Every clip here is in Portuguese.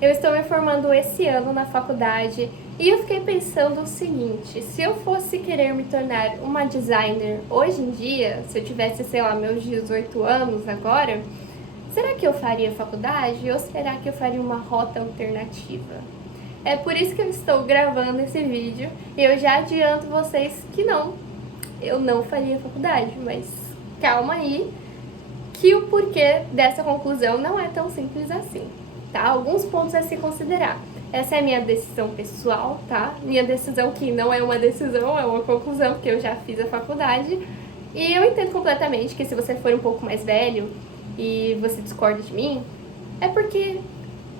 Eu estou me formando esse ano na faculdade e eu fiquei pensando o seguinte: se eu fosse querer me tornar uma designer hoje em dia, se eu tivesse, sei lá, meus 18 anos agora, será que eu faria faculdade ou será que eu faria uma rota alternativa? É por isso que eu estou gravando esse vídeo e eu já adianto vocês que não, eu não faria faculdade, mas calma aí, que o porquê dessa conclusão não é tão simples assim, tá? Alguns pontos a se considerar. Essa é a minha decisão pessoal, tá? Minha decisão que não é uma decisão, é uma conclusão, porque eu já fiz a faculdade. E eu entendo completamente que se você for um pouco mais velho e você discorda de mim, é porque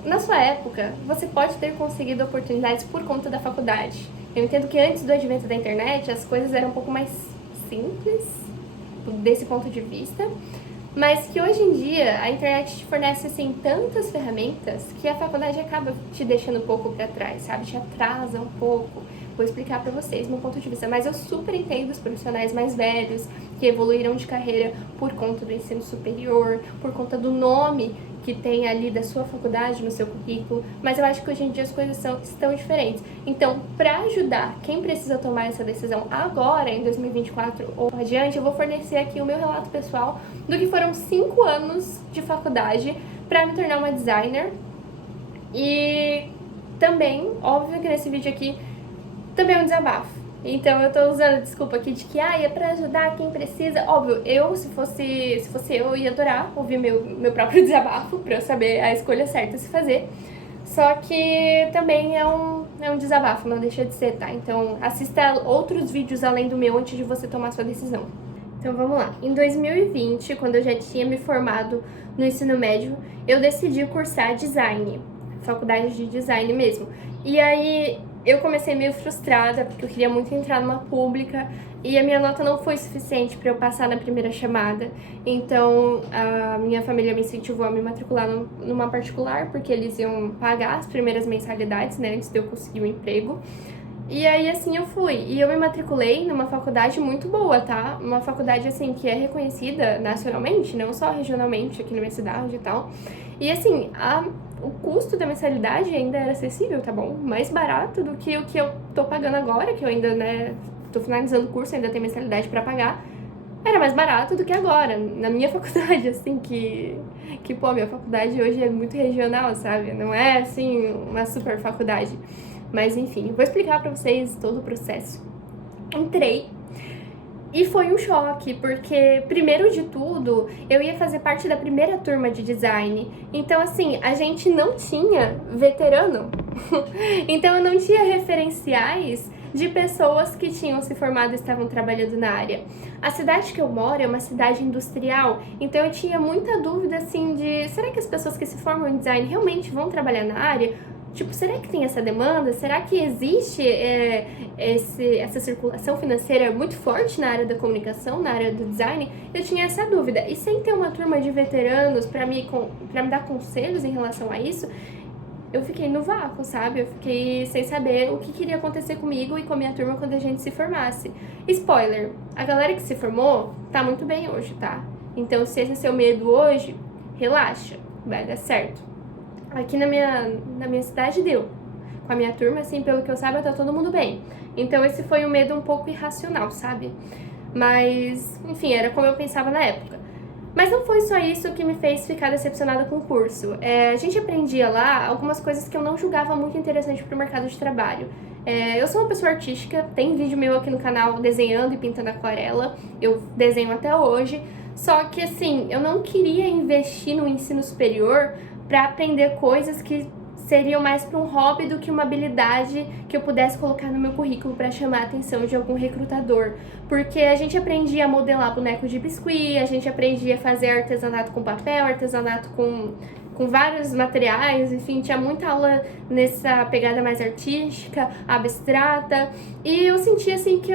na sua época você pode ter conseguido oportunidades por conta da faculdade. Eu entendo que antes do advento da internet as coisas eram um pouco mais simples desse ponto de vista, mas que hoje em dia a internet te fornece assim tantas ferramentas que a faculdade acaba te deixando um pouco para trás, sabe? Te atrasa um pouco. Vou explicar para vocês meu ponto de vista, mas eu super entendo os profissionais mais velhos que evoluíram de carreira por conta do ensino superior, por conta do nome que tem ali da sua faculdade no seu currículo, mas eu acho que hoje em dia as coisas estão diferentes. Então, para ajudar quem precisa tomar essa decisão agora, em 2024 ou adiante, eu vou fornecer aqui o meu relato pessoal do que foram 5 anos de faculdade para me tornar uma designer. E também, óbvio que nesse vídeo aqui também é um desabafo. Então eu tô usando a desculpa aqui de que é pra ajudar quem precisa. Óbvio, se fosse eu ia adorar ouvir meu próprio desabafo pra eu saber a escolha certa a se fazer. Só que também é um desabafo, não deixa de ser, tá? Então assista outros vídeos além do meu antes de você tomar sua decisão. Então vamos lá. Em 2020, quando eu já tinha me formado no ensino médio, eu decidi cursar design, faculdade de design mesmo. E aí eu comecei meio frustrada, porque eu queria muito entrar numa pública e a minha nota não foi suficiente para eu passar na primeira chamada. Então a minha família me incentivou a me matricular numa particular, porque eles iam pagar as primeiras mensalidades, né, antes de eu conseguir um emprego. E aí, assim, eu fui. E eu me matriculei numa faculdade muito boa, tá? Uma faculdade, assim, que é reconhecida nacionalmente, não só regionalmente aqui na minha cidade e tal. E, assim, o custo da mensalidade ainda era acessível, tá bom? Mais barato do que o que eu tô pagando agora, que eu ainda, né, tô finalizando o curso, ainda tem mensalidade pra pagar. Era mais barato do que agora, na minha faculdade, assim, pô, minha faculdade hoje é muito regional, sabe? Não é, assim, uma super faculdade. Mas enfim, vou explicar pra vocês todo o processo. Entrei e foi um choque, porque primeiro de tudo, eu ia fazer parte da primeira turma de design. Então assim, a gente não tinha veterano. Então eu não tinha referenciais de pessoas que tinham se formado e estavam trabalhando na área. A cidade que eu moro é uma cidade industrial, então eu tinha muita dúvida assim de, será que as pessoas que se formam em design realmente vão trabalhar na área? Tipo, será que tem essa demanda? Será que existe essa circulação financeira muito forte na área da comunicação, na área do design? Eu tinha essa dúvida. E sem ter uma turma de veteranos para me dar conselhos em relação a isso, eu fiquei no vácuo, sabe? Eu fiquei sem saber o que queria acontecer comigo e com a minha turma quando a gente se formasse. Spoiler, a galera que se formou tá muito bem hoje, tá? Então, se esse é seu medo hoje, relaxa, vai dar certo. Aqui na minha cidade deu. Com a minha turma, assim, pelo que eu saiba, tá todo mundo bem. Então esse foi um medo um pouco irracional, sabe? Mas, enfim, era como eu pensava na época. Mas não foi só isso que me fez ficar decepcionada com o curso. A gente aprendia lá algumas coisas que eu não julgava muito interessante pro mercado de trabalho. Eu sou uma pessoa artística, tem vídeo meu aqui no canal desenhando e pintando aquarela. Eu desenho até hoje. Só que, assim, eu não queria investir no ensino superior para aprender coisas que seriam mais para um hobby do que uma habilidade que eu pudesse colocar no meu currículo para chamar a atenção de algum recrutador. Porque a gente aprendia a modelar boneco de biscuit, a gente aprendia a fazer artesanato com papel, artesanato com vários materiais, enfim, tinha muita aula nessa pegada mais artística, abstrata, e eu sentia assim que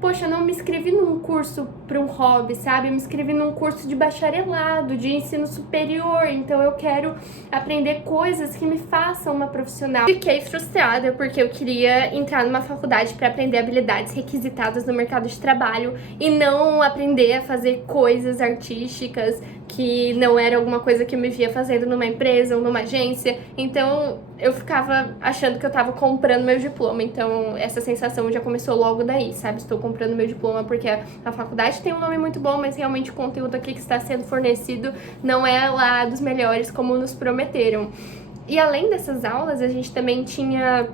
poxa, eu não me inscrevi num curso para um hobby, sabe? Eu me inscrevi num curso de bacharelado, de ensino superior, então eu quero aprender coisas que me façam uma profissional. Fiquei frustrada porque eu queria entrar numa faculdade para aprender habilidades requisitadas no mercado de trabalho e não aprender a fazer coisas artísticas, que não era alguma coisa que eu me via fazendo numa empresa ou numa agência. Então eu ficava achando que eu tava comprando meu diploma. Então essa sensação já começou logo daí, sabe? Estou comprando meu diploma porque a faculdade tem um nome muito bom, mas realmente o conteúdo aqui que está sendo fornecido não é lá dos melhores como nos prometeram. E além dessas aulas, a gente também tinha,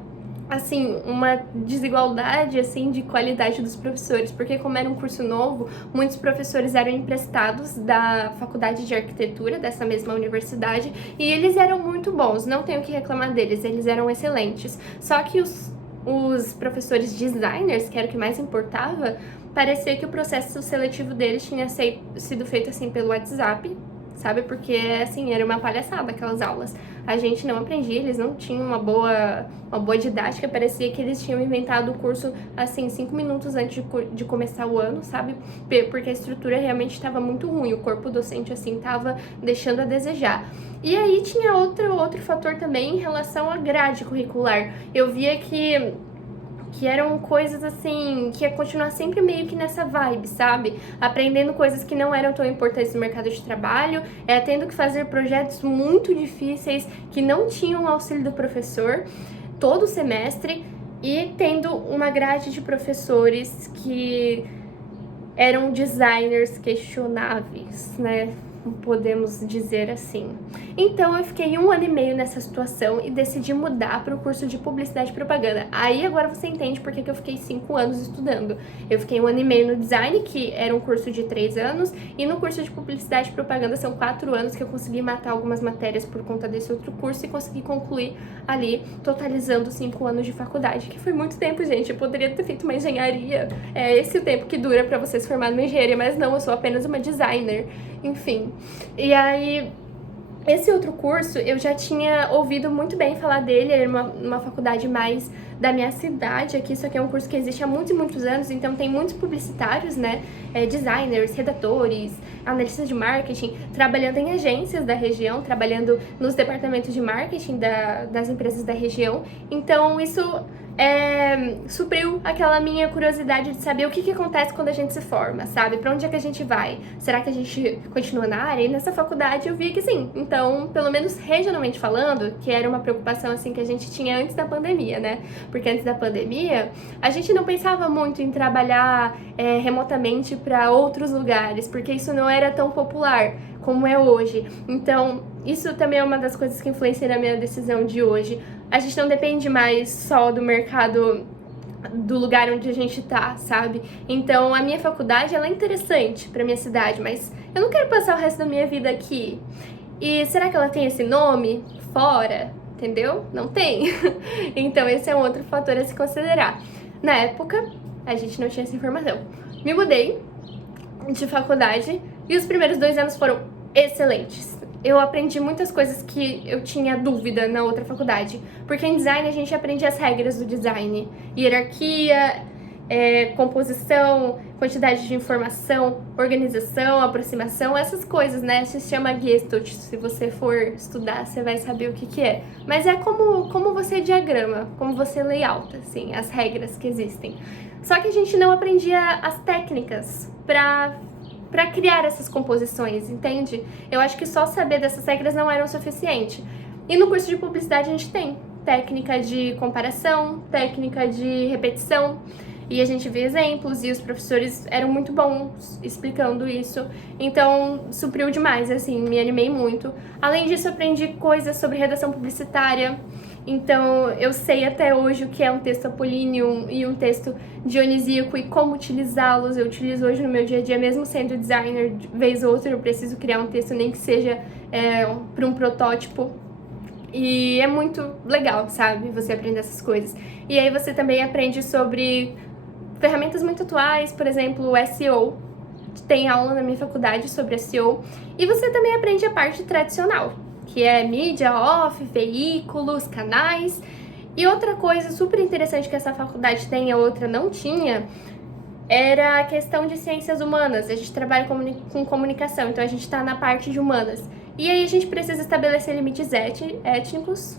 assim, uma desigualdade, assim, de qualidade dos professores, porque como era um curso novo, muitos professores eram emprestados da faculdade de arquitetura, dessa mesma universidade, e eles eram muito bons, não tenho o que reclamar deles, eles eram excelentes. Só que os professores designers, que era o que mais importava, parecia que o processo seletivo deles tinha sido feito, assim, pelo WhatsApp, sabe? Porque, assim, era uma palhaçada aquelas aulas. A gente não aprendia, eles não tinham uma boa didática, parecia que eles tinham inventado o curso, assim, 5 minutos antes de começar o ano, sabe? Porque a estrutura realmente estava muito ruim, o corpo docente, assim, estava deixando a desejar. E aí tinha outro fator também em relação à grade curricular. Eu via que eram coisas assim, que ia continuar sempre meio que nessa vibe, sabe? Aprendendo coisas que não eram tão importantes no mercado de trabalho, tendo que fazer projetos muito difíceis que não tinham auxílio do professor todo semestre e tendo uma grade de professores que eram designers questionáveis, né? Podemos dizer assim. Então eu fiquei 1 ano e meio nessa situação e decidi mudar para o curso de Publicidade e Propaganda. Aí agora você entende por que eu fiquei 5 anos estudando. Eu fiquei 1 ano e meio no design, que era um curso de 3 anos, e no curso de Publicidade e Propaganda são 4 anos que eu consegui matar algumas matérias por conta desse outro curso e consegui concluir ali, totalizando 5 anos de faculdade, que foi muito tempo, gente. Eu poderia ter feito uma engenharia. É esse o tempo que dura para você se formar numa engenharia, mas não, eu sou apenas uma designer. Enfim, e aí, esse outro curso, eu já tinha ouvido muito bem falar dele, era uma faculdade mais da minha cidade aqui, só que é um curso que existe há muitos e muitos anos, então tem muitos publicitários, né, designers, redatores, analistas de marketing, trabalhando em agências da região, trabalhando nos departamentos de marketing das empresas da região, então isso supriu aquela minha curiosidade de saber o que acontece quando a gente se forma, sabe? Pra onde é que a gente vai? Será que a gente continua na área? E nessa faculdade eu vi que sim. Então, pelo menos regionalmente falando, que era uma preocupação assim que a gente tinha antes da pandemia, né? Porque antes da pandemia, a gente não pensava muito em trabalhar remotamente para outros lugares, porque isso não era tão popular como é hoje. Então, isso também é uma das coisas que influencia na minha decisão de hoje. A gente não depende mais só do mercado do lugar onde a gente tá, sabe? Então, a minha faculdade, ela é interessante pra minha cidade, mas eu não quero passar o resto da minha vida aqui. E será que ela tem esse nome fora? Entendeu? Não tem. Então, esse é um outro fator a se considerar. Na época, a gente não tinha essa informação. Me mudei de faculdade e os primeiros 2 anos foram excelentes. Eu aprendi muitas coisas que eu tinha dúvida na outra faculdade. Porque em design a gente aprende as regras do design. Hierarquia, composição, quantidade de informação, organização, aproximação, essas coisas, né? Se chama Gestalt. Se você for estudar, você vai saber o que é. Mas é como você diagrama, como você layout, assim, as regras que existem. Só que a gente não aprendia as técnicas para criar essas composições, entende? Eu acho que só saber dessas regras não era o suficiente. E no curso de publicidade a gente tem técnica de comparação, técnica de repetição, e a gente vê exemplos, e os professores eram muito bons explicando isso, então supriu demais, assim, me animei muito. Além disso, aprendi coisas sobre redação publicitária, então eu sei até hoje o que é um texto apolíneo e um texto dionisíaco e como utilizá-los. Eu utilizo hoje no meu dia a dia, mesmo sendo designer, de vez ou outra eu preciso criar um texto, nem que seja para um protótipo. E é muito legal, sabe, você aprender essas coisas. E aí você também aprende sobre ferramentas muito atuais, por exemplo, o SEO. Tem aula na minha faculdade sobre SEO. E você também aprende a parte tradicional, que é mídia off, veículos, canais. E outra coisa super interessante que essa faculdade tem e a outra não tinha, era a questão de ciências humanas. A gente trabalha com comunicação, então a gente está na parte de humanas. E aí a gente precisa estabelecer limites éticos.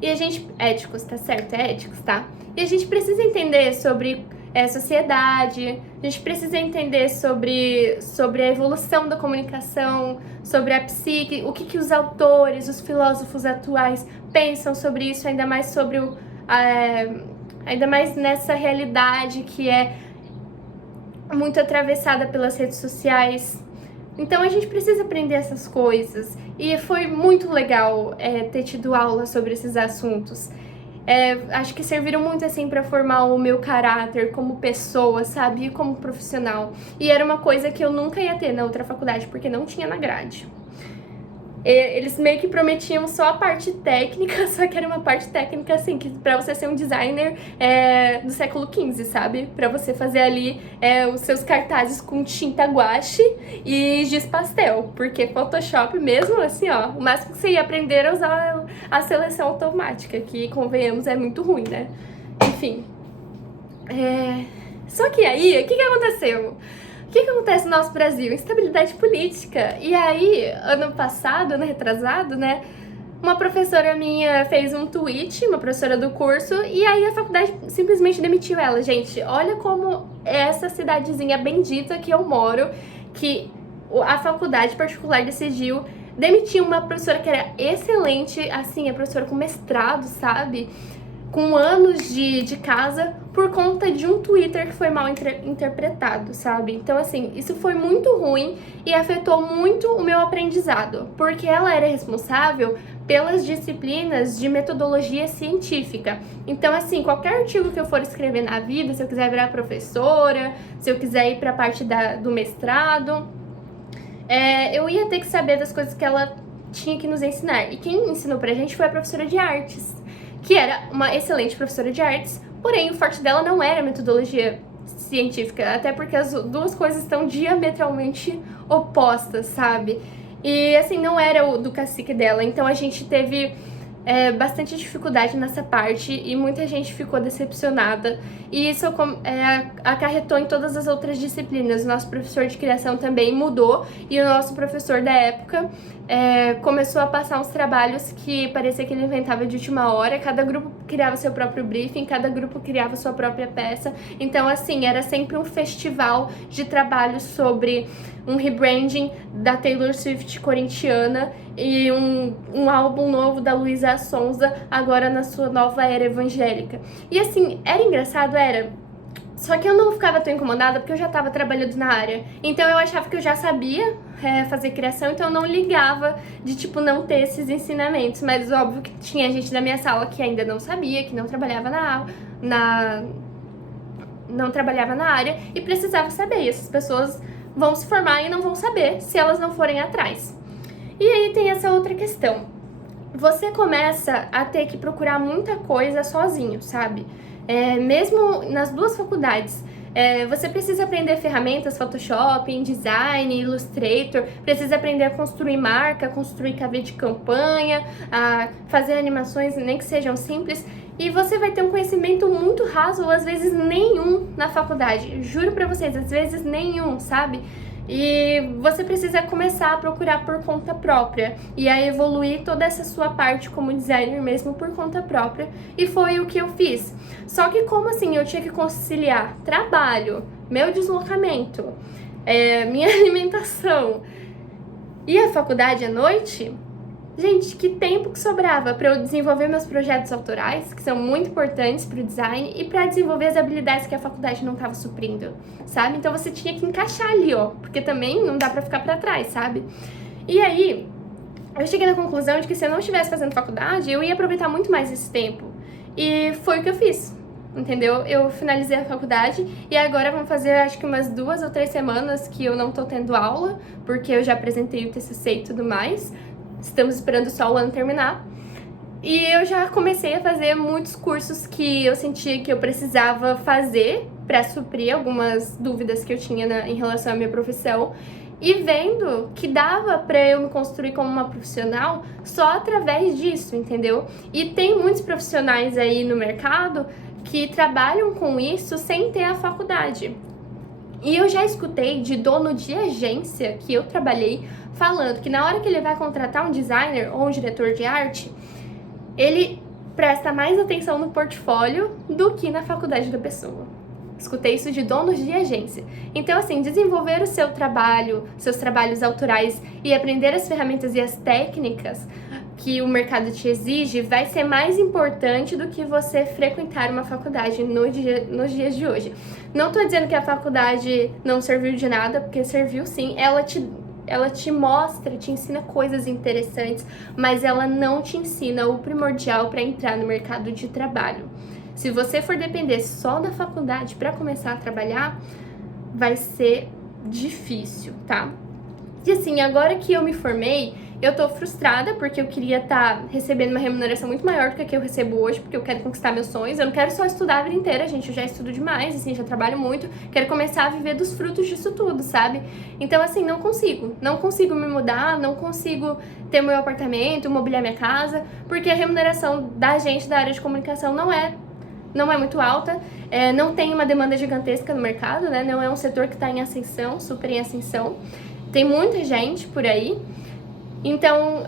E a gente... Éticos, tá certo? É éticos, tá? E a gente precisa entender sobre sociedade, a gente precisa entender sobre a evolução da comunicação, sobre a psique, o que os autores, os filósofos atuais pensam sobre isso, ainda mais sobre ainda mais nessa realidade que é muito atravessada pelas redes sociais. Então a gente precisa aprender essas coisas, e foi muito legal ter tido aula sobre esses assuntos. Acho que serviram muito assim para formar o meu caráter como pessoa, sabe, e como profissional. E era uma coisa que eu nunca ia ter na outra faculdade, porque não tinha na grade. Eles meio que prometiam só a parte técnica, só que era uma parte técnica assim, que pra você ser um designer do século XV, sabe? Pra você fazer ali os seus cartazes com tinta guache e giz pastel, porque Photoshop mesmo, assim, ó, o máximo que você ia aprender era usar a seleção automática, que, convenhamos, é muito ruim, né? Enfim. Só que aí, o que aconteceu? O que acontece no nosso Brasil? Instabilidade política. E aí, ano passado, ano retrasado, né? Uma professora minha fez um tweet, uma professora do curso, e aí a faculdade simplesmente demitiu ela. Gente, olha como essa cidadezinha bendita que eu moro, que a faculdade particular decidiu demitir uma professora que era excelente, assim, a professora com mestrado, sabe? Com anos de casa, por conta de um Twitter que foi mal interpretado, sabe? Então, assim, isso foi muito ruim e afetou muito o meu aprendizado, porque ela era responsável pelas disciplinas de metodologia científica. Então, assim, qualquer artigo que eu for escrever na vida, se eu quiser virar professora, se eu quiser ir para a parte do mestrado, eu ia ter que saber das coisas que ela tinha que nos ensinar. E quem ensinou pra gente foi a professora de artes, que era uma excelente professora de artes, porém o forte dela não era a metodologia científica, até porque as duas coisas estão diametralmente opostas, sabe? E assim, não era o do cacique dela, então a gente teve bastante dificuldade nessa parte e muita gente ficou decepcionada, e isso acarretou em todas as outras disciplinas. O nosso professor de criação também mudou, e o nosso professor da época começou a passar uns trabalhos que parecia que ele inventava de última hora. Cada grupo criava seu próprio briefing, cada grupo criava sua própria peça. Então, assim, era sempre um festival de trabalhos sobre um rebranding da Taylor Swift corintiana e um álbum novo da Luísa Sonza, agora na sua nova era evangélica. E assim, era engraçado, era. Só que eu não ficava tão incomodada porque eu já estava trabalhando na área. Então eu achava que eu já sabia fazer criação, então eu não ligava de, tipo, não ter esses ensinamentos. Mas óbvio que tinha gente na minha sala que ainda não sabia, que não trabalhava não trabalhava na área e precisava saber. E essas pessoas vão se formar e não vão saber se elas não forem atrás. E aí tem essa outra questão. Você começa a ter que procurar muita coisa sozinho, sabe? Mesmo nas duas faculdades, você precisa aprender ferramentas, Photoshop, InDesign, Illustrator, precisa aprender a construir marca, construir KV de campanha, a fazer animações, nem que sejam simples, e você vai ter um conhecimento muito raso, ou às vezes nenhum na faculdade. Juro pra vocês, às vezes nenhum, sabe? E você precisa começar a procurar por conta própria e a evoluir toda essa sua parte como designer mesmo por conta própria, e foi o que eu fiz. Só que como assim eu tinha que conciliar trabalho, meu deslocamento, minha alimentação e a faculdade à noite, gente, que tempo que sobrava para eu desenvolver meus projetos autorais, que são muito importantes para o design, e para desenvolver as habilidades que a faculdade não estava suprindo, sabe? Então você tinha que encaixar ali, ó, porque também não dá para ficar para trás, sabe? E aí, eu cheguei na conclusão de que se eu não estivesse fazendo faculdade, eu ia aproveitar muito mais esse tempo. E foi o que eu fiz, entendeu? Eu finalizei a faculdade e agora vão fazer, acho que umas 2 ou 3 semanas que eu não tô tendo aula, porque eu já apresentei o TCC e tudo mais. Estamos esperando só o ano terminar. E eu já comecei a fazer muitos cursos que eu sentia que eu precisava fazer para suprir algumas dúvidas que eu tinha em relação à minha profissão. E vendo que dava para eu me construir como uma profissional só através disso, entendeu? E tem muitos profissionais aí no mercado que trabalham com isso sem ter a faculdade. E eu já escutei de dono de agência que eu trabalhei falando que na hora que ele vai contratar um designer ou um diretor de arte, ele presta mais atenção no portfólio do que na faculdade da pessoa. Escutei isso de donos de agência. Então, assim, desenvolver o seu trabalho, seus trabalhos autorais e aprender as ferramentas e as técnicas que o mercado te exige vai ser mais importante do que você frequentar uma faculdade nos dias de hoje. Não tô dizendo que a faculdade não serviu de nada, porque serviu sim. Ela te mostra, te ensina coisas interessantes, mas ela não te ensina o primordial para entrar no mercado de trabalho. Se você for depender só da faculdade para começar a trabalhar, vai ser difícil, tá? E assim, agora que eu me formei, eu tô frustrada porque eu queria estar recebendo uma remuneração muito maior do que a que eu recebo hoje, porque eu quero conquistar meus sonhos. Eu não quero só estudar a vida inteira, gente, eu já estudo demais, assim, já trabalho muito. Quero começar a viver dos frutos disso tudo, sabe? Então, assim, não consigo me mudar, não consigo ter meu apartamento, mobiliar minha casa, porque a remuneração da gente da área de comunicação não é muito alta, não tem uma demanda gigantesca no mercado, né? Não é um setor que está em ascensão, super em ascensão. Tem muita gente por aí, então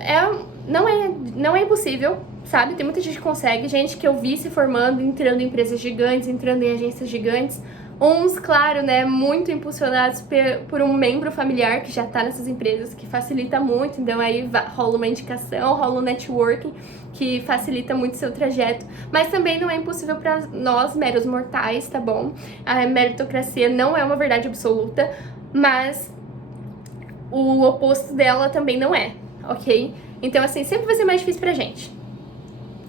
não é impossível, sabe? Tem muita gente que consegue, gente que eu vi se formando, entrando em empresas gigantes, entrando em agências gigantes. Uns, claro, né, muito impulsionados por um membro familiar que já tá nessas empresas, que facilita muito, então aí rola uma indicação, rola um networking, que facilita muito seu trajeto, mas também não é impossível para nós, meros mortais, tá bom? A meritocracia não é uma verdade absoluta, mas o oposto dela também não é, ok? Então, assim, sempre vai ser mais difícil pra gente,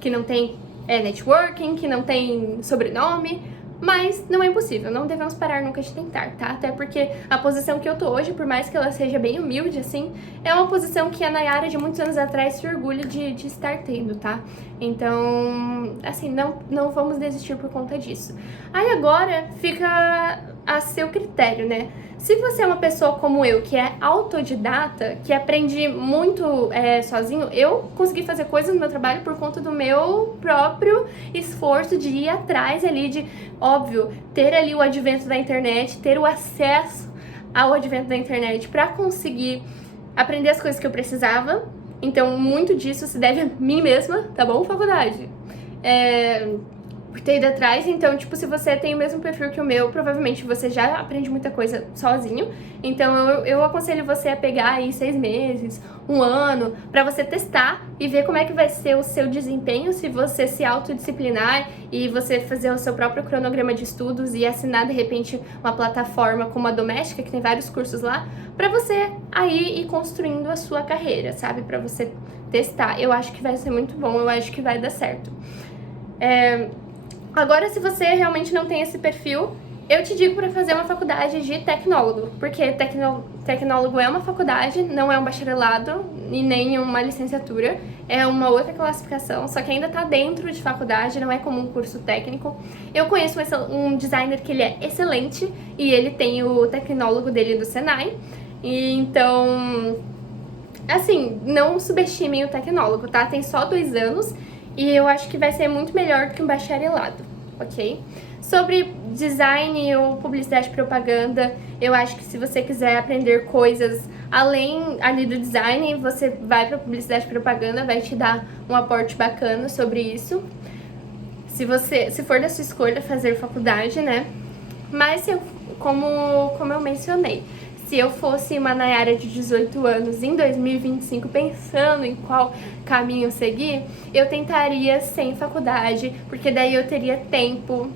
que não tem networking, que não tem sobrenome, mas não é impossível, não devemos parar nunca de tentar, tá? Até porque a posição que eu tô hoje, por mais que ela seja bem humilde, assim, é uma posição que a Nayara de muitos anos atrás se orgulha de estar tendo, tá? Então, assim, não vamos desistir por conta disso. Aí agora fica a seu critério, né? Se você é uma pessoa como eu, que é autodidata, que aprende muito sozinho, eu consegui fazer coisas no meu trabalho por conta do meu próprio esforço de ir atrás ali, de, óbvio, ter ali o advento da internet, ter o acesso ao advento da internet para conseguir aprender as coisas que eu precisava. Então, muito disso se deve a mim mesma, tá bom, faculdade? Por ter ido atrás, então, tipo, se você tem o mesmo perfil que o meu, provavelmente você já aprende muita coisa sozinho. Então, eu aconselho você a pegar aí 6 meses, 1 ano, pra você testar e ver como é que vai ser o seu desempenho se você se autodisciplinar e você fazer o seu próprio cronograma de estudos e assinar, de repente, uma plataforma como a Doméstica, que tem vários cursos lá, pra você aí ir construindo a sua carreira, sabe? Pra você testar. Eu acho que vai ser muito bom, eu acho que vai dar certo. Agora, se você realmente não tem esse perfil, eu te digo para fazer uma faculdade de tecnólogo, porque tecnólogo é uma faculdade, não é um bacharelado e nem uma licenciatura, é uma outra classificação, só que ainda tá dentro de faculdade, não é como um curso técnico. Eu conheço um designer que ele é excelente e ele tem o tecnólogo dele do Senai, e então, assim, não subestimem o tecnólogo, tá? Tem só 2 anos e eu acho que vai ser muito melhor do que um bacharelado, ok? Sobre design ou publicidade e propaganda, eu acho que se você quiser aprender coisas além ali do design, você vai para publicidade e propaganda, vai te dar um aporte bacana sobre isso. Se for da sua escolha fazer faculdade, né? Mas como eu mencionei, se eu fosse uma Nayara de 18 anos em 2025 pensando em qual caminho seguir, eu tentaria sem faculdade, porque daí eu teria tempo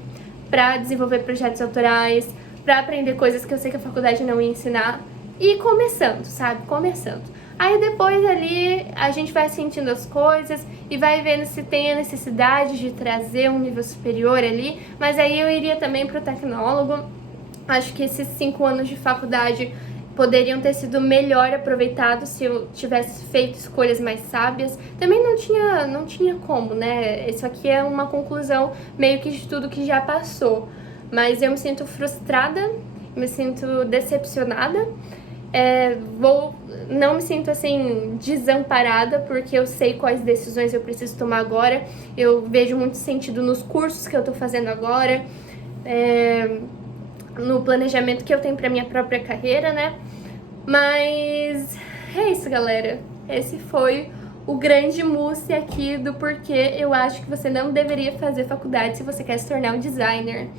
para desenvolver projetos autorais, para aprender coisas que eu sei que a faculdade não ia ensinar, e começando, sabe? Começando. Aí depois ali a gente vai sentindo as coisas e vai vendo se tem a necessidade de trazer um nível superior ali, mas aí eu iria também pro tecnólogo. Acho que esses 5 anos de faculdade poderiam ter sido melhor aproveitados se eu tivesse feito escolhas mais sábias. Também não tinha como, né? Isso aqui é uma conclusão meio que de tudo que já passou. Mas eu me sinto frustrada, me sinto decepcionada. Não me sinto assim desamparada, porque eu sei quais decisões eu preciso tomar agora. Eu vejo muito sentido nos cursos que eu tô fazendo agora, no planejamento que eu tenho pra minha própria carreira, né? Mas é isso, galera. Esse foi o grande mousse aqui do porquê eu acho que você não deveria fazer faculdade se você quer se tornar um designer.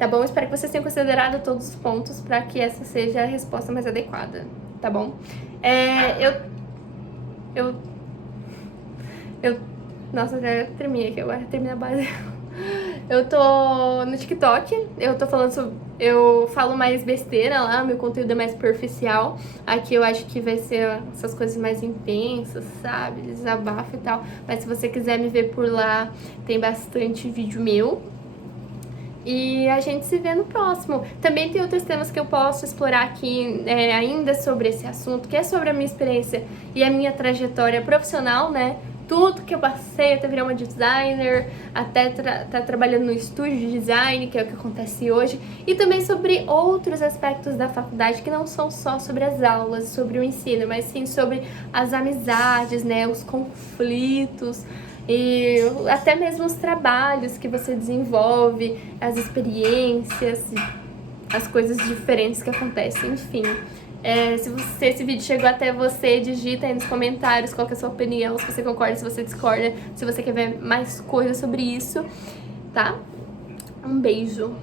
tá bom? Espero que vocês tenham considerado todos os pontos para que essa seja a resposta mais adequada, tá bom? Nossa, eu tremi aqui agora, termina a base. Eu tô no TikTok, eu falo mais besteira lá, meu conteúdo é mais superficial. Aqui eu acho que vai ser essas coisas mais intensas, sabe? Desabafo e tal. Mas se você quiser me ver por lá, tem bastante vídeo meu. E a gente se vê no próximo. Também tem outros temas que eu posso explorar aqui ainda sobre esse assunto, que é sobre a minha experiência e a minha trajetória profissional, né? Tudo que eu passei até virar uma designer, até tá trabalhando no estúdio de design, que é o que acontece hoje, e também sobre outros aspectos da faculdade que não são só sobre as aulas, sobre o ensino, mas sim sobre as amizades, né, os conflitos e até mesmo os trabalhos que você desenvolve, as experiências, as coisas diferentes que acontecem, enfim. Se esse vídeo chegou até você, digita aí nos comentários qual que é a sua opinião, se você concorda, se você discorda, se você quer ver mais coisas sobre isso, tá? Um beijo!